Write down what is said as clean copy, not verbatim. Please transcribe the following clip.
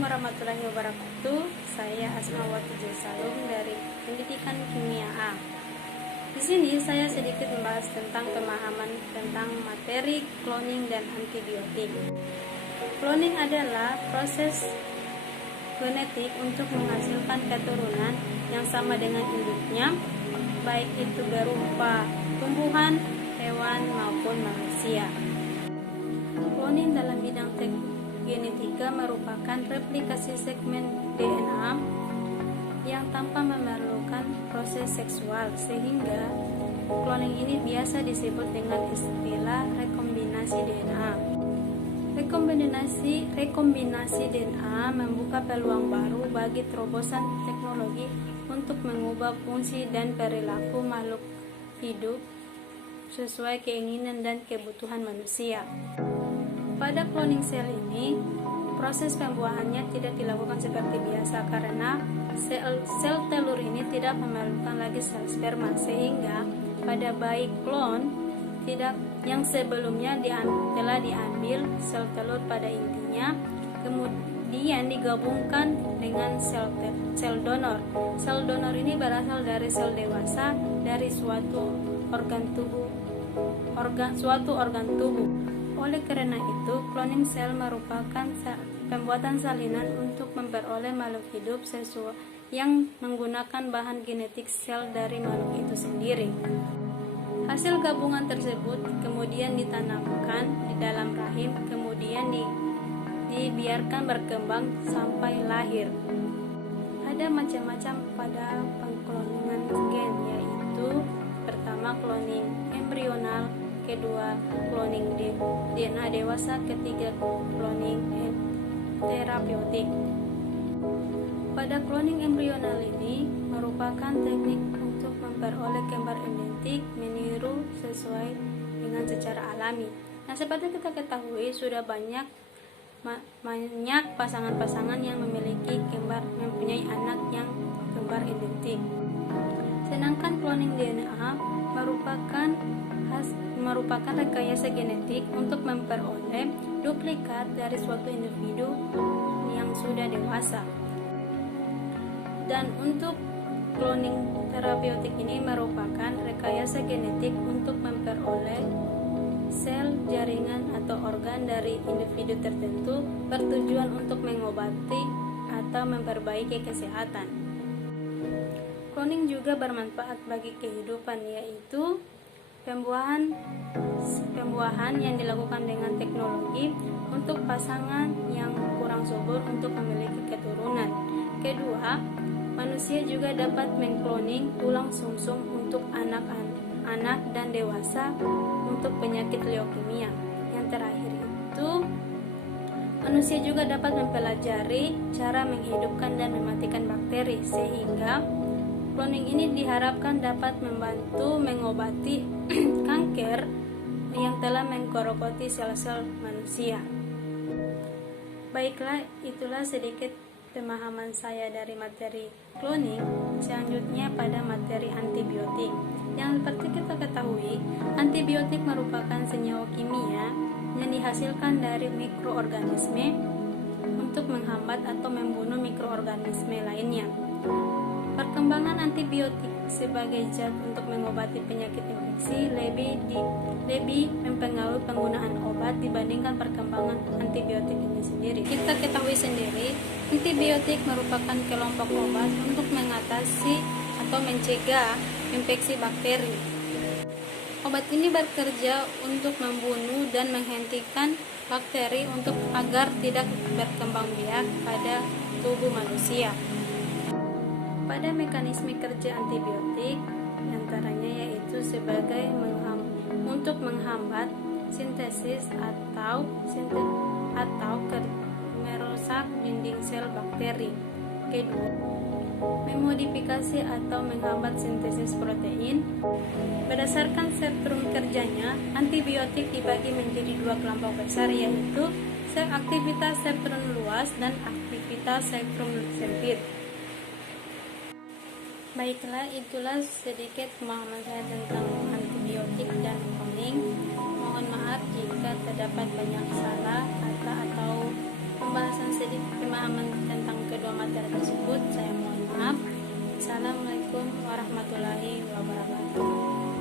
Assalamualaikum warahmatullahi wabarakatuh. Saya Asmawati Salum dari Pendidikan Kimia A. Di sini saya sedikit membahas tentang pemahaman tentang materi cloning dan antibiotik. Cloning adalah proses genetik untuk menghasilkan keturunan yang sama dengan induknya, baik itu berupa tumbuhan, hewan maupun manusia. Cloning dalam bidang genetika merupakan replikasi segmen DNA yang tanpa memerlukan proses seksual, sehingga cloning ini biasa disebut dengan istilah rekombinasi DNA. Rekombinasi DNA membuka peluang baru bagi terobosan teknologi untuk mengubah fungsi dan perilaku makhluk hidup sesuai keinginan dan kebutuhan manusia. Pada cloning sel ini, proses pembuahannya tidak dilakukan seperti biasa karena sel telur ini tidak memerlukan lagi sel sperma, sehingga pada bayi klon yang sebelumnya telah diambil sel telur pada intinya, kemudian digabungkan dengan sel donor. Sel donor ini berasal dari sel dewasa dari suatu organ tubuh. Oleh karena itu, cloning sel merupakan pembuatan salinan untuk memperoleh makhluk hidup sesuai yang menggunakan bahan genetik sel dari makhluk itu sendiri. Hasil gabungan tersebut kemudian ditanamkan di dalam rahim, kemudian dibiarkan berkembang sampai lahir. Ada macam-macam pada pengkloningan gen, yaitu pertama cloning embrional, kedua cloning DNA dewasa, ketiga cloning terapeutik. Pada cloning embrional ini merupakan teknik untuk memperoleh kembar identik meniru sesuai dengan secara alami. Nah, seperti kita ketahui sudah banyak pasangan-pasangan yang mempunyai anak yang kembar identik. Sedangkan cloning DNA merupakan rekayasa genetik untuk memperoleh duplikat dari suatu individu yang sudah dewasa. Dan untuk cloning terapeutik ini merupakan rekayasa genetik untuk memperoleh sel, jaringan, atau organ dari individu tertentu bertujuan untuk mengobati atau memperbaiki kesehatan. Cloning juga bermanfaat bagi kehidupan, yaitu pembuahan yang dilakukan dengan teknologi untuk pasangan yang kurang subur untuk memiliki keturunan. Kedua, manusia juga dapat mengkloning tulang sumsum untuk anak dan dewasa untuk penyakit leukemia. Yang terakhir itu, manusia juga dapat mempelajari cara menghidupkan dan mematikan bakteri, sehingga cloning ini diharapkan dapat membantu mengobati kanker yang telah menggerogoti sel-sel manusia. Baiklah, itulah sedikit pemahaman saya dari materi cloning. Selanjutnya pada materi antibiotik. Yang seperti kita ketahui, antibiotik merupakan senyawa kimia yang dihasilkan dari mikroorganisme untuk menghambat atau membunuh mikroorganisme lainnya. Perkembangan antibiotik sebagai zat untuk mengobati penyakit infeksi lebih mempengaruhi penggunaan obat dibandingkan perkembangan antibiotik ini sendiri. Kita ketahui sendiri, antibiotik merupakan kelompok obat untuk mengatasi atau mencegah infeksi bakteri. Obat ini bekerja untuk membunuh dan menghentikan bakteri agar tidak berkembang biak pada tubuh manusia. Pada mekanisme kerja antibiotik, antaranya yaitu sebagai untuk menghambat sintesis atau merusak dinding sel bakteri. Kedua, memodifikasi atau menghambat sintesis protein. Berdasarkan spektrum kerjanya, antibiotik dibagi menjadi dua kelompok besar, yaitu aktivitas spektrum luas dan aktivitas spektrum sempit. Baiklah, itulah sedikit pemahaman saya tentang antibiotik dan cloning. Mohon maaf jika terdapat banyak salah kata atau pembahasan sedikit pemahaman Wassalamualaikum warahmatullahi wabarakatuh.